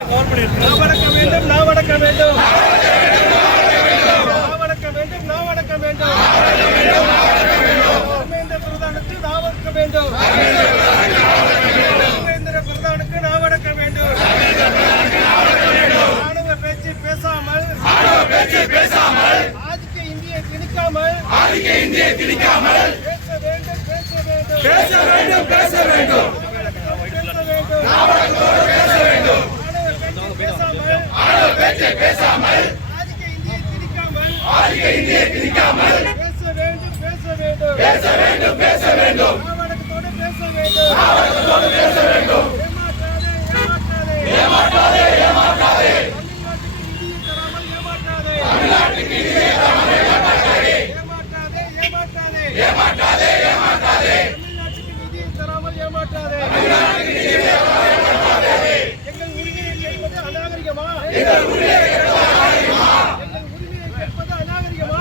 நாவடக்க வேண்டும், நாவடக்க வேண்டும், நாவடக்க வேண்டும், நாவடக்க வேண்டும், தர்மேந்திர பிரதானுக்கு நாவடக்க வேண்டும், தர்மேந்திர பிரதானுக்கு நாவடக்க வேண்டும். ராணுவ பேச்சு பேசாமல், ஆதிக்க இந்தியை திணிக்காமல், பேச வேண்டும், பேச வேண்டும், பேச வேண்டும், பேச வேண்டும், பேச வேண்டும். பேசாமல் ஆதிக்க இந்தியை திணிக்காமல் பேச வேண்டும், பேச வேண்டும், பேச வேண்டும், பேச வேண்டும். நாவடக்கத்தோடு பேச வேண்டும். ஏமாற்றாதே, ஏமாற்றாதே. தமிழ்நாட்டுக்கு நிதியை தராமல் ஏமாற்றாதே. ஏமாற்றாதே. தமிழ்நாட்டுக்கு நிதியை தராமல் ஏமாற்றாதே. எங்கள் உரிமையை கேட்பது அநாகரிகமா? எங்கள் உரிமையை கேட்பது அநாகரிகமா?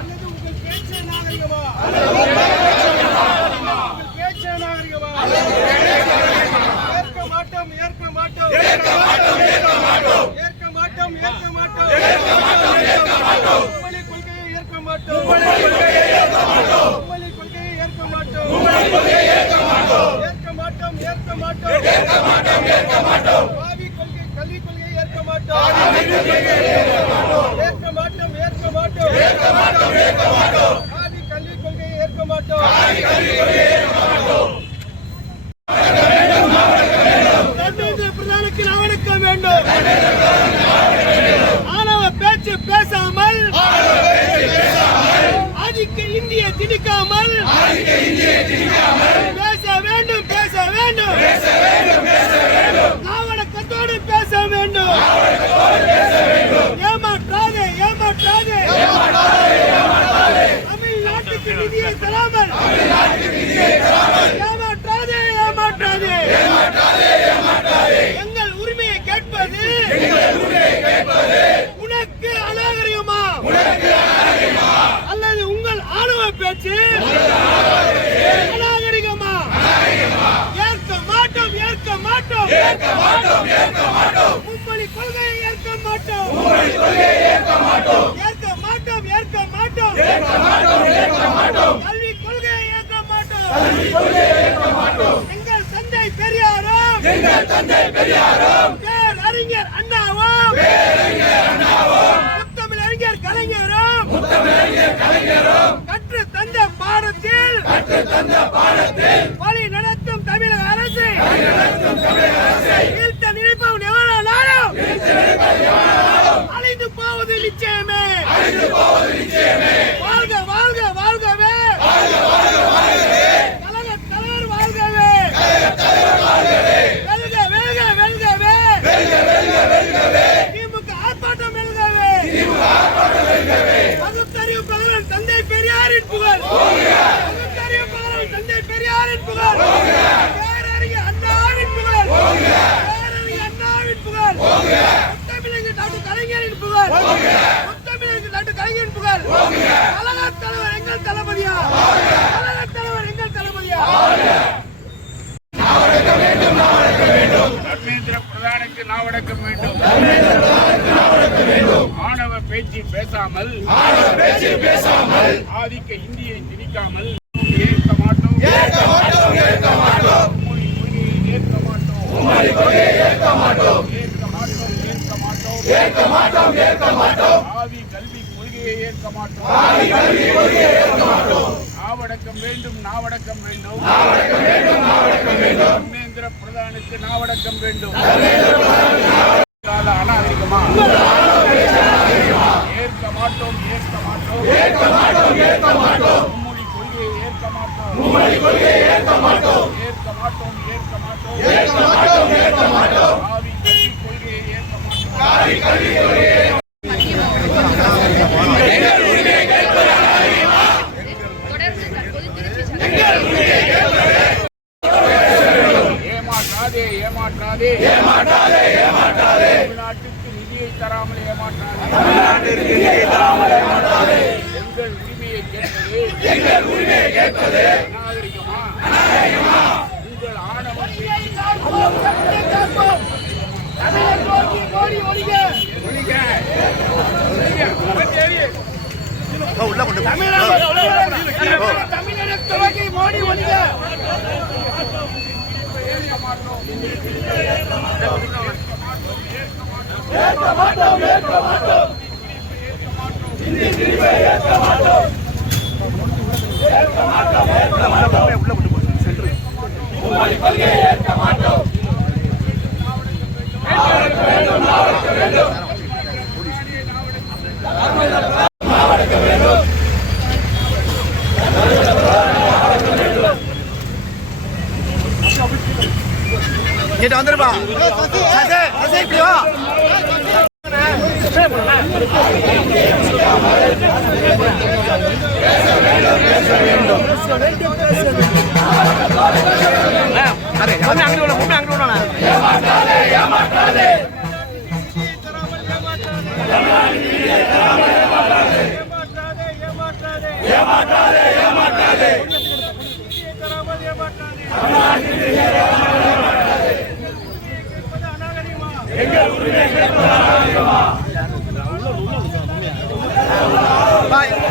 அல்லது உங்கள் பேச்சு நாகரிகமா? உங்கள் பேச்சு நாகரிகமா? ஏற்க மாட்டோம், ஏற்க மாட்டோம், ஏற்க மாட்டோம், ஏற்க மாட்டோம், ஏற்க மாட்டோம், ஏற்க மாட்டோம், ஏற்க மாட்டோம், ஏற்க மாட்டோம். உம்மொழி கொள்கையை ஏற்க மாட்டோம், உம்மொழி கொள்கையை ஏற்க மாட்டோம், உம்மொழி கொள்கையை ஏற்க மாட்டோம், உம்மொழி கொள்கையை ஏற்க மாட்டோம், ஏற்க மாட்டோம், ஏற்க மாட்டோம், ஏற்க மாட்டோம், ஏற்க மாட்டோம். பாவி கொள்கை, கல்வி கொள்கையை ஏற்க மாட்டோம், பாவி கொள்கையை ஏற்க மாட்டோம், ஏற்க மாட்டோம், ஏற்க மாட்டோம், ஏற்க மாட்டோம், ஏற்க மாட்டோம். பாவி கல்வி கொள்கையை ஏற்க மாட்டோம், பாவி கல்வி கொள்கையை ஏற்க மாட்டோம். தர்மேந்திர பிரதானுக்கு நாவடக்க வேண்டும். ஆணவ பேச்சு பேசாமல், ஆதிக்க இந்தியை திணிக்காமல் பேச வேண்டும், பேச வேண்டும், நாவடக்கத்தோடு பேச வேண்டும். ஏமாற்றாதே, ஏமாற்றாதே, தமிழ்நாட்டுக்கு நிதியை தராமல் ஏமாற்றாதே, ஏமாற்றாதே. எங்கள் உரிமையை கேட்பது உனக்கு அநாகரிகமா? அல்லது உங்கள் ஆணவ பேச்சு அநாகரிகமா? ஏற்க மாட்டோம், ஏற்க மாட்டோம், ஏற்க மாட்டோம், ஏற்க மாட்டோம். மும்மொழி கொள்கையை ஏற்க மாட்டோம், மும்மொழி கொள்கையை ஏற்க மாட்டோம், ஏற்க மாட்டோம், ஏற்க மாட்டோம், ஏற்க மாட்டோம், ஏற்க மாட்டோம். கல்வி கொள்கையை ஏற்க மாட்டோம், கல்வி கொள்கையை ஏற்க மாட்டோம். எங்கள் தந்தை பெரியாரும், எங்கள் தந்தை பெரியாரும், பேரறிஞர் அண்ணாவும், பேரறிஞர் அண்ணாவும், முத்தமிழறிஞர் கலைஞரும், முத்தமிழறிஞர் கலைஞரும் கற்று தந்த பாடத்தில், கற்று தந்த பாடத்தில் வழி நடத்தும் தமிழக அரசு, வழி நடத்தும் தமிழக அரசை வீழ்த்த நினைப்பவன் எவனோ நாளும், வீழ்த்த நினைப்பவன் எவனோ நாளும் அழிந்து போவது நிச்சயமே, அழிந்து போவது நிச்சயமே. வாழ்க, வாழ்க, வாழ்கவே, வாழ்க, வாழ்க, வாழ்கவே. கழக தலைவர் வாழ்கவே, கழக தலைவர் வாழ்கவே. வெல்க, வெல்க, வெல்கவே, வெல்க, வெல்க, வெல்கவே. திமுக ஆர்ப்பாட்டம் வெல்கவே, திமுக ஆர்ப்பாட்டம் வெல்கவே. பகுத்தறிவு பிரதமர் தந்தை பெரியாரின் புகழ், பகுத்தறிவு பிரதமர் தந்தை பெரியாரின் புகழ், பேரறிஞர் அண்ணாவின் புகழ், பேரறிஞர் அண்ணாவின் புகழ், முத்தமிழறிஞர் டாக்டர் கலைஞரின் புகழ், முத்தமிழறிஞர் டாக்டர் கலைஞரின் புகழ். கழக தலைவர் எங்கள் தளபதியா, கழக தலைவர் எங்கள் தளபதியா. நாவடக்க வேண்டும், நாவடக்க வேண்டும். தர்மேந்திர பிரதானுக்கு நாவடக்கம் வேண்டும், நாவடக்க வேண்டும். ஆணவ பேச்சு பேசாமல், ஆணவ பேச்சு பேசாமல், ஆதிக்க இந்தியை திணிக்காமல் ஏற்க மாட்டோம், ஏற்க மாட்டோம், ஏற்க மாட்டோம். உம்மொழி கொள்கையை ஏற்க மாட்டோம், உம்மொழி கொள்கையை ஏற்க மாட்டோம், ஏற்க மாட்டோம், ஏற்க மாட்டோம், ஏற்க மாட்டோம், ஏற்க மாட்டோம். ஆதி கல்வி கொள்கையை ஏற்க மாட்டோம், ஆதி கல்வி கொள்கையை ஏற்க மாட்டோம். நாவடக்கம் வேண்டும், நாவடக்கம் வேண்டும், நாவடக்கம் வேண்டும், நாவடக்கம் வேண்டும். தர்மேந்திர பிரதானுக்கு நாவடக்கம் வேண்டும். அநாகரிகமா? ஏற்க மாட்டோம், ஏற்க மாட்டோம், ஏற்க மாட்டோம், ஏற்க மாட்டோம். மும்மொழி கொள்கையை ஏற்க மாட்டோம், மும்மொழி கொள்கையை ஏற்க மாட்டோம், ஏற்க மாட்டோம், ஏற்க மாட்டோம், ஏற்க மாட்டோம், ஏற்க மாட்டோம். ஆதி கல்வி கொள்கையை ஏற்க மாட்டோம், ஆதி கல்வி கொள்கையை ஏமாற்றாதே, ஏமாற்றாதே, ஏமாற்றாதே, ஏமாற்றாதே. தமிழ்நாட்டுக்கு நிதியை தராமல் ஏமாற்றாதே, தமிழ்நாட்டிற்கு நிதியை தராமல் ஏமாற்றாதே. எங்கள் உரிமையை கேட்பது, எங்கள் உரிமையை கேட்பது அநாகரிகமா? உங்கள் ஆணவம் காப்போம். தமிழர் துரோகி மோடி ஒழிக. தமிழர் துரோகி மோடி ஒழிக. ஏற்க மாட்டோம், ஏற்க மாட்டோம். இந்தி திணிப்பை ஏற்க மாட்டோம். ஏற்க மாட்டோம், ஏற்க மாட்டோம். மும்மொழி கொள்கையை ஏற்க மாட்டோம். நாவடக்க வேண்டும், நாவடக்க வேண்டும். நாவடக்க வேண்டும். இங்க வந்துருப்பா இப்படி வா. ஏமாற்றாதே, ஏமாற்றாதே. ஏமாற்றாதே, ஏமாற்றாதே. எங்கள் உரிமை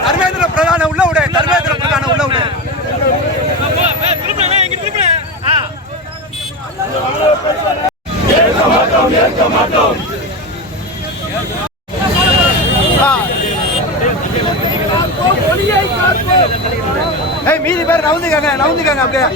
தர்மேந்திர பிரதான உள்ள விட, தர்மேந்திர பிரதான உள்ள விட. ஏற்க மாட்டோம், ஏற்க மாட்டோம். மீதி பேர் நவுந்துக்காங்க அப்படியே.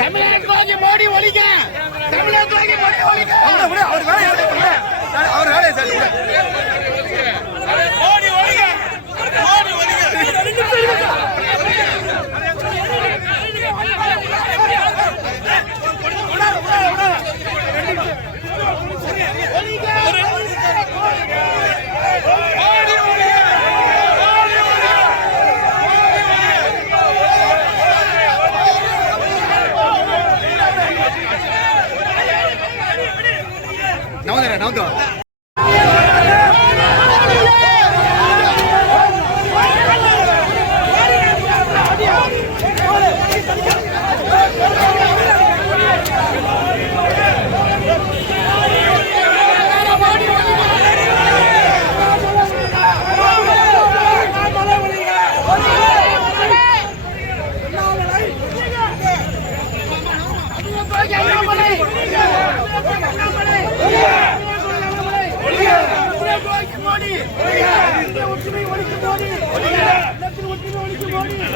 தமிழர் துரோகி மோடி ஒழிக. தமிழர் துரோகி மோடி ஒழிக. அவர் வேலையை சார் மோடி ஒழிக. மோடி ஒழிக. நவுந்தோ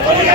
ஒழிக.